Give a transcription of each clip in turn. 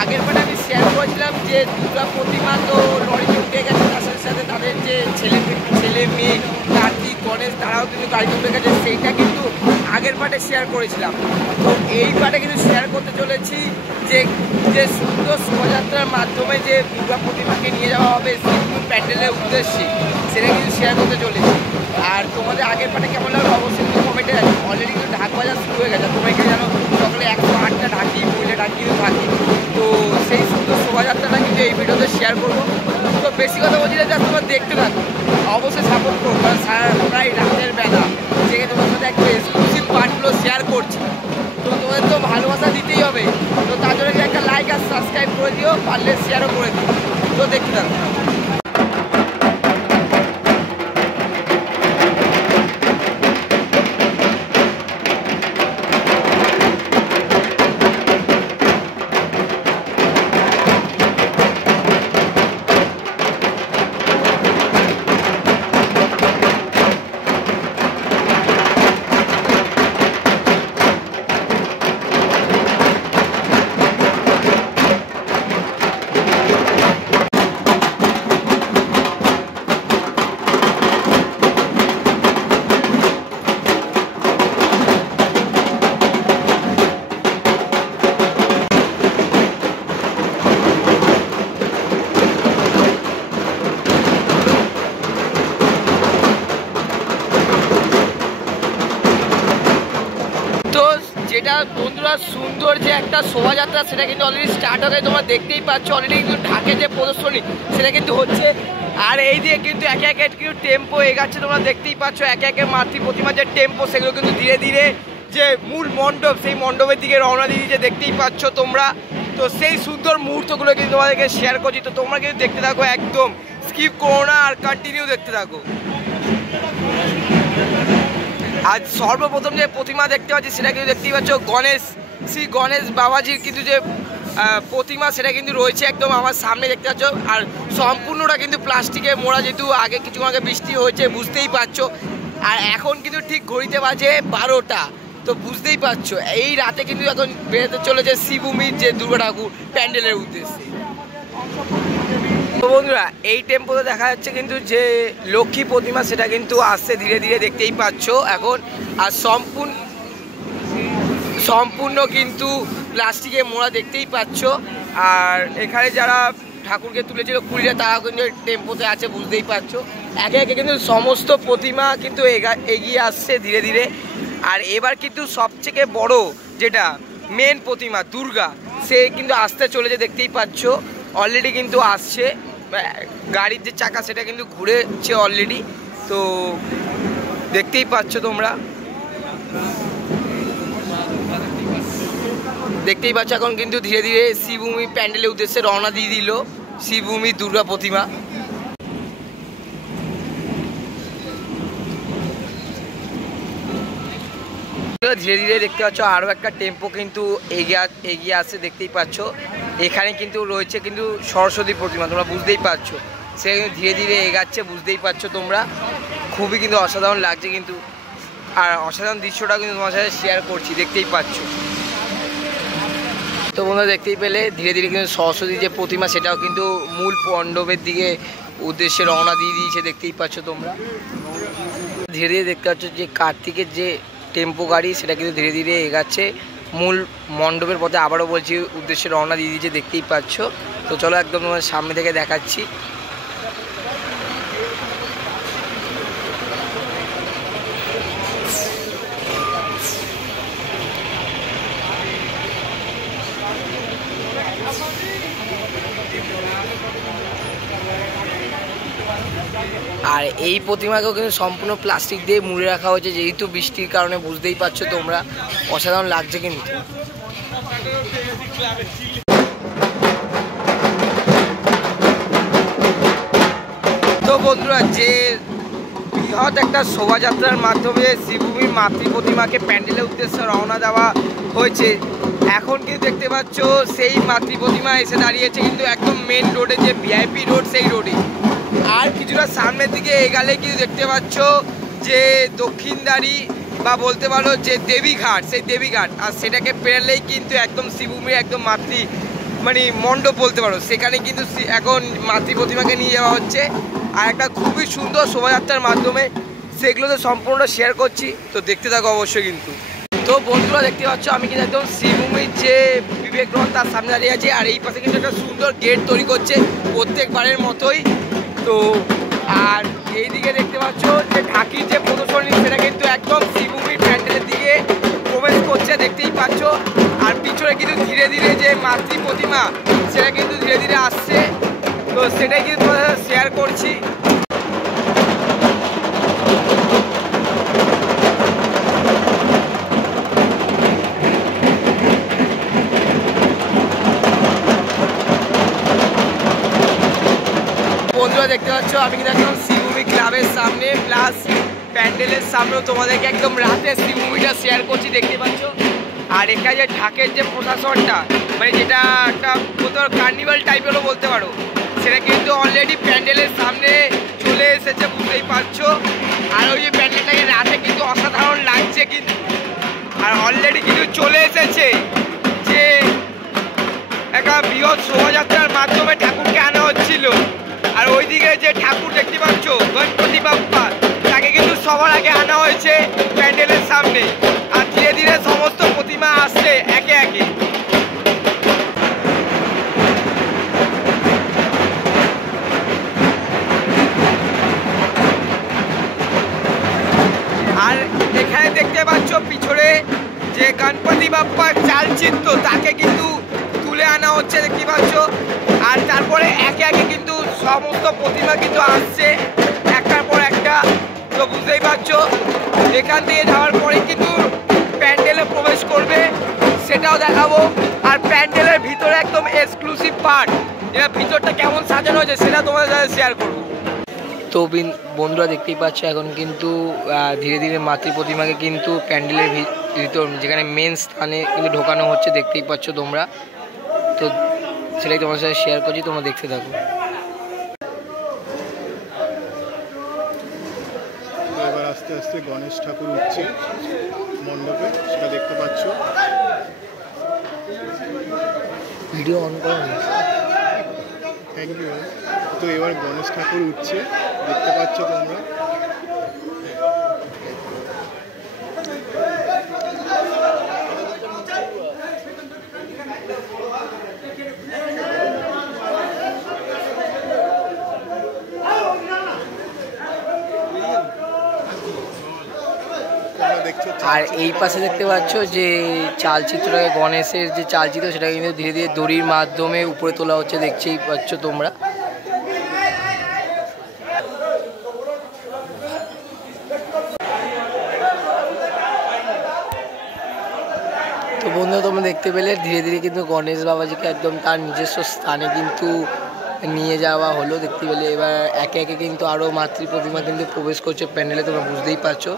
আগের বারে আমি শেয়ার করেছিলাম যে দুর্গা প্রতিমা তো লরিতে উঠে গেছে, তার সাথে সাথে তাদের যে ছেলে মেয়ে কার্তিক গণেশ তারাও কিন্তু গাড়িতে উঠে গেছে, সেইটা কিন্তু আগের পার্টে শেয়ার করেছিলাম। তো এই পার্টে কিন্তু শেয়ার করতে চলেছি যে যে সুন্দর শোভাযাত্রার মাধ্যমে যে দুর্গা প্রতিমাকে নিয়ে যাওয়া হবে শিবপুর প্যান্ডেলের উদ্দেশ্যে, সেটা কিন্তু শেয়ার করতে চলেছি। আর তোমাদের আগের পার্টে কেমন লাগলো অবশ্যই কিন্তু কমেন্টে আছে। অলরেডি কিন্তু ঢাক বাজার শুরু হয়ে গেছে, তোমরা এখানে জানো সকালে 108টা ঢাকি মহিলা ঢাকি থাকে। তো সেই সুন্দর শোভাযাত্রাটা কিন্তু এই ভিডিওতে শেয়ার করবো। তো বেশি কথা বলছি না, তোমরা দেখতে থাকো, অবশ্যই সাপোর্ট করো, কারণ প্রায় রাতের বেলা জেগে তোমার সাথে একটা এক্সক্লুসিভ পার্টগুলো শেয়ার করছি। তো তোমাদের তো ভালোবাসা দিতেই হবে, তো তার জন্য একটা লাইক আর সাবস্ক্রাইব করে দিও, পারলে শেয়ারও করে দিও। তো দেখতে থাকো। যেটা বন্ধুরা সুন্দর যে একটা শোভাযাত্রা, সেটা কিন্তু অলরেডি স্টার্ট হয়ে তোমরা দেখতেই পাচ্ছ। অলরেডি কিন্তু ঢাকে যে প্রদর্শনী সেটা কিন্তু হচ্ছে, আর এই দিয়ে কিন্তু একে একে কিন্তু টেম্পো এগাচ্ছে, তোমরা দেখতেই পাচ্ছ একে একে মাতৃ প্রতিমার যে টেম্পো সেগুলো কিন্তু ধীরে ধীরে যে মূল মণ্ডপ সেই মণ্ডপের দিকে রওনা দিয়ে যে দেখতেই পাচ্ছ তোমরা। তো সেই সুন্দর মুহূর্তগুলো কিন্তু তোমাদেরকে শেয়ার করছি, তো তোমরা কিন্তু দেখতে থাকো, একদম স্কিপ করো না আর কন্টিনিউ দেখতে থাকো। আজ সর্বপ্রথম যে প্রতিমা দেখতে পাচ্ছি সেটা কিন্তু দেখতেই পাচ্ছ শ্রী গণেশ বাবাজির কিন্তু যে প্রতিমা সেটা কিন্তু রয়েছে একদম আমার সামনে দেখতে পাচ্ছ। আর সম্পূর্ণটা কিন্তু প্লাস্টিকে মোড়া, যেহেতু আগে কিছুক্ষণ আগে বৃষ্টি হয়েছে বুঝতেই পারছো। আর এখন কিন্তু ঠিক ঘড়িতে বাজে 12টা, তো বুঝতেই পারছো এই রাতে কিন্তু এখন বেরোতে চলেছে শ্রীভূমির যে দুর্গা ঠাকুর প্যান্ডেলের উদ্দেশ্যে। তো বন্ধুরা এই টেম্পোতে দেখা যাচ্ছে কিন্তু যে লক্ষ্মী প্রতিমা সেটা কিন্তু আসছে ধীরে ধীরে দেখতেই পাচ্ছ এখন। আর সম্পূর্ণ কিন্তু প্লাস্টিকে মোড়া দেখতেই পাচ্ছ। আর এখানে যারা ঠাকুরকে তুলেছিল কুড়িরা তারাও কিন্তু টেম্পোতে আছে বুঝতেই পারছো। একে একে কিন্তু সমস্ত প্রতিমা কিন্তু এগিয়ে আসছে ধীরে ধীরে। আর এবার কিন্তু সবথেকে বড় যেটা মেন প্রতিমা দুর্গা, সে কিন্তু আসতে চলেছে দেখতেই পাচ্ছ। অলরেডি কিন্তু আসছে, গাড়ির যে চাকা সেটা কিন্তু ঘুরেছে অলরেডি, তো দেখতেই পাচ্ছ তোমরা, দেখতেই পাচ্ছ এখন কিন্তু ধীরে ধীরে শ্রীভূমি প্যান্ডেলের উদ্দেশ্যে রওনা দিয়ে দিল শ্রীভূমি দুর্গা প্রতিমা। ধীরে ধীরে দেখতে পাচ্ছ আরও একটা টেম্পো কিন্তু এগিয়ে আসছে দেখতেই পাচ্ছ। এখানে কিন্তু রয়েছে কিন্তু সরস্বতী প্রতিমা, তোমরা বুঝতেই পারছো, সে ধীরে ধীরে এগাচ্ছে বুঝতেই পারছো তোমরা। খুবই কিন্তু অসাধারণ লাগছে কিন্তু, আর অসাধারণ দৃশ্যটা কিন্তু তোমার সাথে শেয়ার করছি দেখতেই পাচ্ছ। তো বন্ধুরা দেখতেই পেলে ধীরে ধীরে কিন্তু সরস্বতী যে প্রতিমা সেটাও কিন্তু মূল মণ্ডপের দিকে উদ্দেশ্যে রওনা দিয়ে দিয়েছে দেখতেই পাচ্ছ তোমরা। ধীরে ধীরে দেখতে পাচ্ছ যে কার্তিকের যে টেম্পো গাড়ি সেটা কিন্তু ধীরে ধীরে এগাচ্ছে মূল মণ্ডপের পথে, আবারও বলছি উদ্দেশ্যে রওনা দিয়ে দিয়েছে দেখতেই পাচ্ছ। তো চলো একদম তোমার সামনে থেকে দেখাচ্ছি। আর এই প্রতিমাকেও কিন্তু সম্পূর্ণ প্লাস্টিক দিয়ে মুড়ে রাখা হয়েছে, যেহেতু বৃষ্টির কারণে বুঝতেই পারছো তোমরা, অসাধারণ লাগছে কিন্তু। তো বন্ধুরা যে বৃহৎ একটা শোভাযাত্রার মাধ্যমে শ্রীভূমির মাতৃ প্রতিমাকে প্যান্ডেলের উদ্দেশ্যে রওনা দেওয়া হয়েছে, এখন কিন্তু দেখতে পাচ্ছ সেই মাতৃ প্রতিমা এসে দাঁড়িয়েছে কিন্তু একদম মেন রোডে, যে ভিআইপি রোড সেই রোডে। আর কিছুটা সামনের দিকে এগালে কিন্তু দেখতে পাচ্ছ যে দক্ষিণদারি বা বলতে পারো যে দেবীঘাট, সেই দেবীঘাট, আর সেটাকে পেরোলেই কিন্তু একদম শ্রীভূমির একদম মাতৃ মানে মণ্ডপ বলতে পারো, সেখানে কিন্তু এখন মাতৃ প্রতিমাকে নিয়ে যাওয়া হচ্ছে আর একটা খুবই সুন্দর শোভাযাত্রার মাধ্যমে সেগুলো তো সম্পূর্ণ শেয়ার করছি, তো দেখতে থাকো অবশ্যই। কিন্তু তো বন্ধুরা দেখতে পাচ্ছ আমি কিন্তু একদম শ্রীভূমির যে বিবেক গ্রহণ তার সামনে দাঁড়িয়ে আছে, আর এই পাশে কিন্তু একটা সুন্দর গেট তৈরি করছে প্রত্যেকবারের মতোই। তো আর এইদিকে দেখতে পাচ্ছ যে ঢাকির যে প্রদর্শনী সেটা কিন্তু একদম শ্রীভূমির প্যান্ডেলের দিকে প্রবেশ করছে, দেখতেই পাচ্ছ। আর পিছনে কিন্তু ধীরে ধীরে যে মাতৃ প্রতিমা সেটা কিন্তু ধীরে ধীরে আসছে, তো সেটাই কিন্তু তোমাদের সাথে শেয়ার করছি। বন্ধুরা দেখতে পাচ্ছ আমি কিন্তু একদম শ্রীভূমি ক্লাবের সামনে প্লাস প্যান্ডেলের সামনেও তোমাদেরকে একদম রাতে শ্রীভূমিটা শেয়ার করছি, দেখতে পাচ্ছ। আর এখানে যে ঢাকের যে প্রশাসনটা, মানে যেটা একটা বলতে পারো কার্নিভাল টাইপেরও বলতে পারো, সেটা কিন্তু অলরেডি প্যান্ডেলের সামনে চলে এসেছে, বুঝতেই পারছো। আর ওই যে প্যান্ডেলটাকে রাতে কিন্তু অসাধারণ লাগছে কিন্তু, আর অলরেডি কিন্তু চলে এসেছে যে একটা বৃহৎ শোভাযাত্রার মাধ্যমে ঠাকুরকে আনা হচ্ছিল। আর ওইদিকে যে ঠাকুর দেখতে পাচ্ছ গণপতি বাপ্পা, তাকে কিন্তু সবার আগে আনা হয়েছে প্যান্ডেলের সামনে, আর ধীরে ধীরে সমস্ত প্রতিমা আসছে একে একে। আর এখানে দেখতে পাচ্ছ পিছনে যে গণপতি বাপ্পার চালচিত্র তাকে কিন্তু তুলে আনা হচ্ছে, দেখতে পাচ্ছ। আর তারপরে একে একে কিন্তু সমস্ত প্রতিমা কিন্তু আসছে একটার পর একটা, তো বুঝতেই পারছো। এখান থেকে যাওয়ার পরে কিন্তু প্যান্ডেলে প্রবেশ করবে, সেটাও দেখাবো। আর প্যান্ডেলের ভিতরে একদম এক্সক্লুসিভ পার্ট, যেটা ভিতরটা কেমন সাজানো হয়েছে সেটা তোমাদের সাথে শেয়ার করবো। তো বন্ধুরা দেখতেই পাচ্ছ এখন কিন্তু ধীরে ধীরে মাতৃ প্রতিমাকে কিন্তু প্যান্ডেলের ভিতর যেখানে মেন স্থানে কিন্তু ঢোকানো হচ্ছে, দেখতেই পাচ্ছ তোমরা। তো সেটাই তোমার সাথে শেয়ার করছি, তোমরা দেখতে থাকো। এবার আস্তে আস্তে গণেশ ঠাকুর উঠছে মণ্ডপে, সেটা দেখতে পাচ্ছ। ভিডিও অন করো। Thank you. তো এবার গণেশ ঠাকুর উঠছে, দেখতে পাচ্ছ তোমরা। আর এই পাশে দেখতে পাচ্ছ যে চালচিত্রটাকে গণেশের যে চালচিত্র সেটা কিন্তু ধীরে ধীরে দড়ির মাধ্যমে উপরে তোলা হচ্ছে, দেখতেই পাচ্ছ তোমরা। তো বন্ধুরা তোমরা দেখতে পেলে ধীরে ধীরে কিন্তু গণেশ বাবাজিকে একদম তার নিজস্ব স্থানে কিন্তু নিয়ে যাওয়া হলো, দেখতে পেলে। এবার একে একে কিন্তু আরও মাতৃ প্রতিমা কিন্তু প্রবেশ করছে প্যান্ডেলে, তোমরা বুঝতেই পারছো।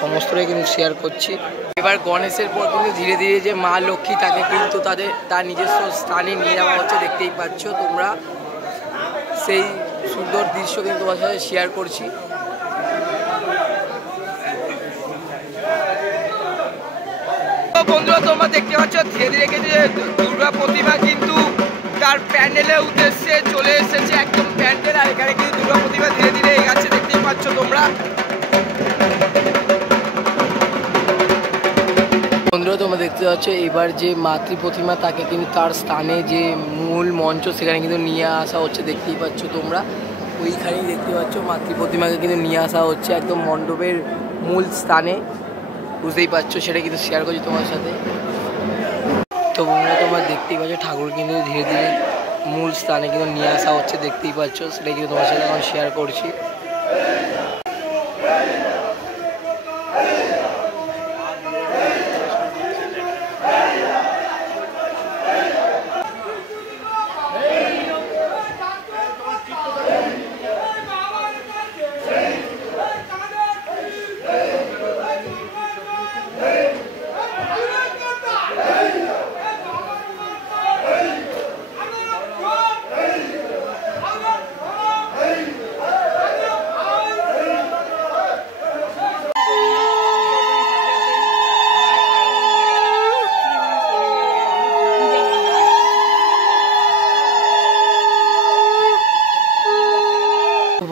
সমস্তটাই কিন্তু শেয়ার করছি। এবার গণেশের পর কিন্তু ধীরে ধীরে যে মা লক্ষ্মী তাকে কিন্তু তার নিজস্ব স্থানে নিয়ে যাওয়া হচ্ছে, দেখতেই পাচ্ছ তোমরা। সেই সুন্দর দৃশ্য কিন্তু তোমার সাথে শেয়ার করছি। বন্ধুরা তোমরা দেখতে পাচ্ছ ধীরে ধীরে কিন্তু দুর্গা প্রতিমা কিন্তু তার প্যান্ডেলের উদ্দেশ্যে চলে এসেছে, একদম প্যান্ডেল। আর এখানে কিন্তু দুর্গা প্রতিমা ধীরে ধীরে এগাচ্ছে, দেখতেই পাচ্ছ তোমরা। বন্ধুরা তোমরা দেখতে পাচ্ছ এবার যে মাতৃ প্রতিমা তাকে কিন্তু তার স্থানে যে মূল মঞ্চ সেখানে কিন্তু নিয়ে আসা হচ্ছে, দেখতেই পাচ্ছ তোমরা। ওইখানেই দেখতে পাচ্ছ মাতৃ প্রতিমাকে কিন্তু নিয়ে আসা হচ্ছে একদম মণ্ডপের মূল স্থানে, বুঝতেই পারছো। সেটা কিন্তু শেয়ার করছি তোমার সাথে। তো বন্ধুরা তোমরা দেখতেই পাচ্ছ ঠাকুর কিন্তু ধীরে ধীরে মূল স্থানে কিন্তু নিয়ে আসা হচ্ছে, দেখতেই পাচ্ছ। সেটা কিন্তু তোমার সাথে এখন শেয়ার করছি।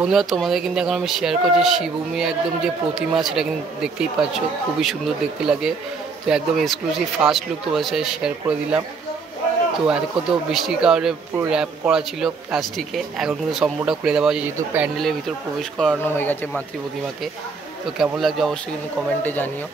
বন্ধুরা তোমাদের কিন্তু এখন আমি শেয়ার করছি শিবভূমির একদম যে প্রতিমা, সেটা কিন্তু দেখতেই পাচ্ছ, খুবই সুন্দর দেখতে লাগে। তো একদম এক্সক্লুসিভ ফার্স্ট লুক তোমাদের সাথে শেয়ার করে দিলাম। তো এতক্ষণ তো বৃষ্টির কারণে পুরো র্যাপ করা ছিল প্লাস্টিকে, এখন কিন্তু সম্পূর্ণটা খুলে দেওয়া হয়েছে, যেহেতু প্যান্ডেলের ভিতর প্রবেশ করানো হয়ে গেছে মাতৃ প্রতিমাকে। তো কেমন লাগছে অবশ্যই কিন্তু কমেন্টে জানিও।